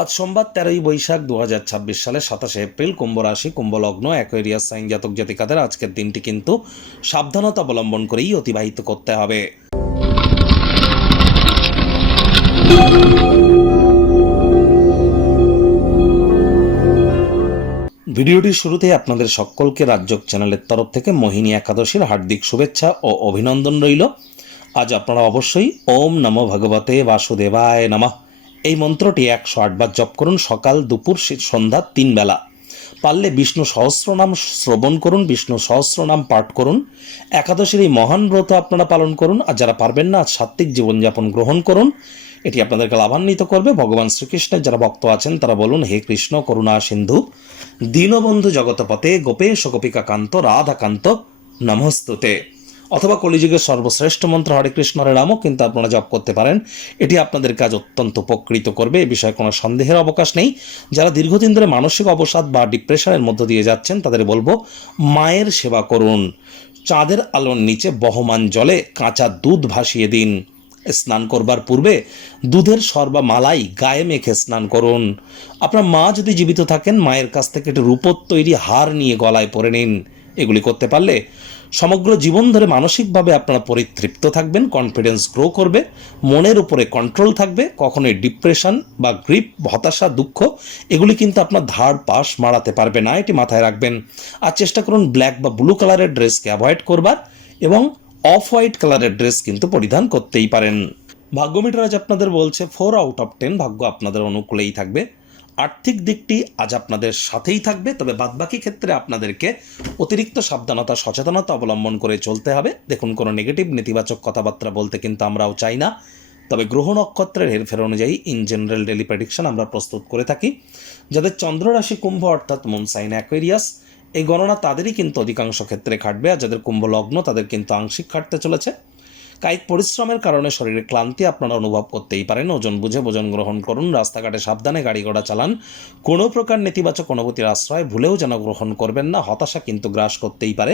আজ সোমবার 13ই বৈশাখ 2026 সালে 27শে এপ্রিল, কুম্ভ রাশি, কুম্ভ লগ্ন, অ্যাকোয়ারিয়াস সাইন জাতক জাতিকাদের আজকের দিনটি কিন্তু সাবধানতা অবলম্বন করেই অতিবাহিত করতে হবে। ভিডিওটির শুরুতেই আপনাদের সকলকে রাজযোগ চ্যানেলের তরফ থেকে মোহিনী একাদশীর হার্দিক শুভেচ্ছা ও অভিনন্দন রইল। আজ আপনারা অবশ্যই ওম নমো ভগবতে বাসুদেবায় নমঃ এই মন্ত্রটি 108 বার জপ করুন, সকাল, দুপুর, সন্ধ্যা 3 বেলা। পারলে বিষ্ণু সহস্রনাম শ্রবণ করুন, বিষ্ণু সহস্রনাম পাঠ করুন। একাদশীর এই মহান ব্রত আপনারা পালন করুন। আর যারা পারবেন না, আজ সাত্ত্বিক জীবনযাপন গ্রহণ করুন, এটি আপনাদেরকে লাভান্বিত করবে। ভগবান শ্রীকৃষ্ণের যারা ভক্ত আছেন তারা বলুন, হে কৃষ্ণ করুণা সিন্ধু দীনবন্ধু জগতপতে গোপেশ গোপিকাকান্ত রাধাকান্ত নমস্তুতে। অথবা কলিযুগের সর্বশ্রেষ্ঠ মন্ত্র হরে কৃষ্ণ হরে রামও কিন্তু আপনারা জপ করতে পারেন। এটি আপনাদের কাজ অত্যন্ত উপকৃত করবে, এ বিষয়ে কোনো সন্দেহের অবকাশ নেই। যারা দীর্ঘদিন ধরে মানসিক অবসাদ বা ডিপ্রেশনের মধ্য দিয়ে যাচ্ছেন তাদের বলবো, মায়ের সেবা করুন। চাঁদের আলোর নিচে বহমান জলে কাঁচা দুধ ভাসিয়ে দিন। স্নান করবার পূর্বে দুধের সর্বা মালাই গায়ে মেখে স্নান করুন। আপনার মা যদি জীবিত থাকেন, মায়ের কাছ থেকে একটি রূপোর তৈরি হার নিয়ে গলায় পরে নিন। এগুলি করতে পারলে সমগ্র জীবন ধরে মানসিকভাবে আপনারা পরিতৃপ্ত থাকবেন, কনফিডেন্স গ্রো করবে, মনের উপরে কন্ট্রোল থাকবে। কখনোই ডিপ্রেশন বা গ্রিপ, হতাশা, দুঃখ এগুলি কিন্তু আপনার ধার পাশ মারাতে পারবে না, এটি মাথায় রাখবেন। আর চেষ্টা করুন ব্ল্যাক বা ব্লু কালারের ড্রেসকে অ্যাভয়েড করবার এবং অফ হোয়াইট কালারের ড্রেস কিন্তু পরিধান করতেই পারেন। ভাগ্য মিটার আজ আপনাদের বলছে 4 আউট অফ 10, ভাগ্য আপনাদের অনুকূলেই থাকবে। আর্থিক দিকটি আজ আপনাদের সাথেই থাকবে, তবে বাদবাকি ক্ষেত্রে আপনাদেরকে অতিরিক্ত সাবধানতা, সচেতনতা অবলম্বন করে চলতে হবে। দেখুন, কোনো নেগেটিভ, নেতিবাচক কথাবার্তা বলতে কিন্তু আমরাও চাই না, তবে গ্রহ নক্ষত্রের হেরফের অনুযায়ী ইন জেনারেল ডেলি প্রেডিকশন আমরা প্রস্তুত করে থাকি। যাদের চন্দ্র রাশি কুম্ভ অর্থাৎ মুন সাইন অ্যাকোয়ারিয়াস, এই গণনা তাদেরই কিন্তু অধিকাংশ ক্ষেত্রে খাটবে। আর যাদের কুম্ভ লগ্ন তাদের কিন্তু আংশিক খাটতে চলেছে। কায়িক পরিশ্রমের কারণে শরীরে ক্লান্তি আপনারা অনুভব করতেই পারেন। ওজন বুঝে ভোজন গ্রহণ করুন, রাস্তাঘাটে সাবধানে গাড়ি ঘোড়া চালান। কোনো প্রকার নেতিবাচক অনুভূতির আশ্রয় ভুলেও যেন গ্রহণ করবেন না, হতাশা কিন্তু গ্রাস করতেই পারে।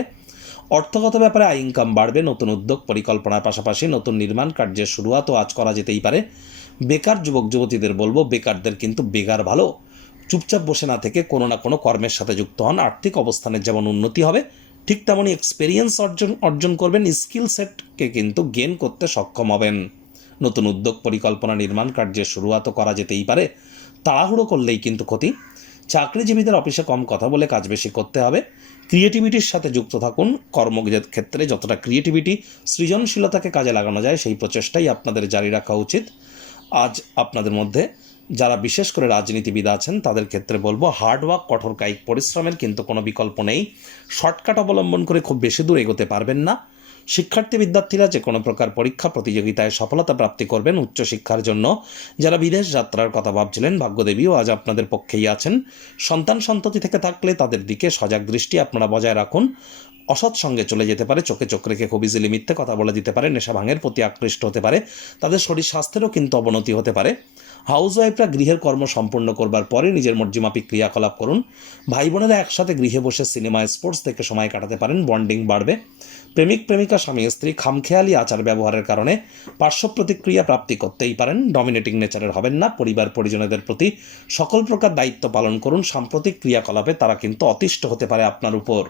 অর্থগত ব্যাপারে আয় ইনকাম বাড়বে, নতুন উদ্যোগ পরিকল্পনার পাশাপাশি নতুন নির্মাণ কার্যের শুরুয়াতও আজ করা যেতেই পারে। বেকার যুবক যুবতীদের বলবো, বেকারদের কিন্তু বেকার ভালো, চুপচাপ বসে না থেকে কোনো না কোনো কর্মের সাথে যুক্ত হন। আর্থিক অবস্থানের যেমন উন্নতি হবে, ঠিক তেমনই এক্সপিরিয়েন্স অর্জন করবেন, স্কিল সেটকে কিন্তু গেন করতে সক্ষম হবেন। নতুন উদ্যোগ পরিকল্পনা নির্মাণ কার্যের শুরুয়াতও করা যেতেই পারে, তাড়াহুড়ো করলেই কিন্তু ক্ষতি। চাকরিজীবীদের অফিসে কম কথা বলে কাজ বেশি করতে হবে। ক্রিয়েটিভিটির সাথে যুক্ত থাকুন। কর্মক্ষেত্রে যতটা ক্রিয়েটিভিটি, সৃজনশীলতাকে কাজে লাগানো যায় সেই প্রচেষ্টাই আপনাদের জারি রাখা উচিত। আজ আপনাদের মধ্যে যারা বিশেষ করে রাজনীতিবিদ আছেন তাদের ক্ষেত্রে বলবো, হার্ডওয়ার্ক, কঠোর কায়িক পরিশ্রমের কিন্তু কোনো বিকল্প নেই। শর্টকাট অবলম্বন করে খুব বেশি দূর এগোতে পারবেন না। শিক্ষার্থী বিদ্যার্থীরা যে কোনো প্রকার পরীক্ষা প্রতিযোগিতায় সফলতা প্রাপ্তি করবেন। উচ্চশিক্ষার জন্য যারা বিদেশ যাত্রার কথা ভাবছিলেন, ভাগ্যদেবীও আজ আপনাদের পক্ষেই আছেন। সন্তান সন্ততি থেকে থাকলে তাদের দিকে সজাগ দৃষ্টি আপনারা বজায় রাখুন। অসৎ সঙ্গে চলে যেতে পারে, চোখে চোখ রেখে খুব ইজিলি মিথ্যে কথা বলে দিতে পারে, নেশা ভাঙের প্রতি আকৃষ্ট হতে পারে, তাদের শরীর স্বাস্থ্যেরও কিন্তু অবনতি হতে পারে। হাউসওয়াইফরা গৃহের কর্ম সম্পূর্ণ করবার পরে নিজের মর্জিমাফিক ক্রিয়াকলাপ করুন। ভাই বোনেরা একসাথে গৃহে বসে সিনেমা, স্পোর্টস দেখে সময় কাটাতে পারেন, বন্ডিং বাড়বে। প্রেমিক প্রেমিকা, স্বামী স্ত্রী খামখেয়ালি আচার ব্যবহারের কারণে পার্শ্ব প্রতিক্রিয়া প্রাপ্তি করতেই পারেন। ডমিনেটিং নেচারের হবেন না। পরিবার পরিজনদের প্রতি সকল প্রকার দায়িত্ব পালন করুন। সাম্প্রতিক ক্রিয়াকলাপে তারা কিন্তু অতিষ্ঠ হতে পারে আপনার উপর।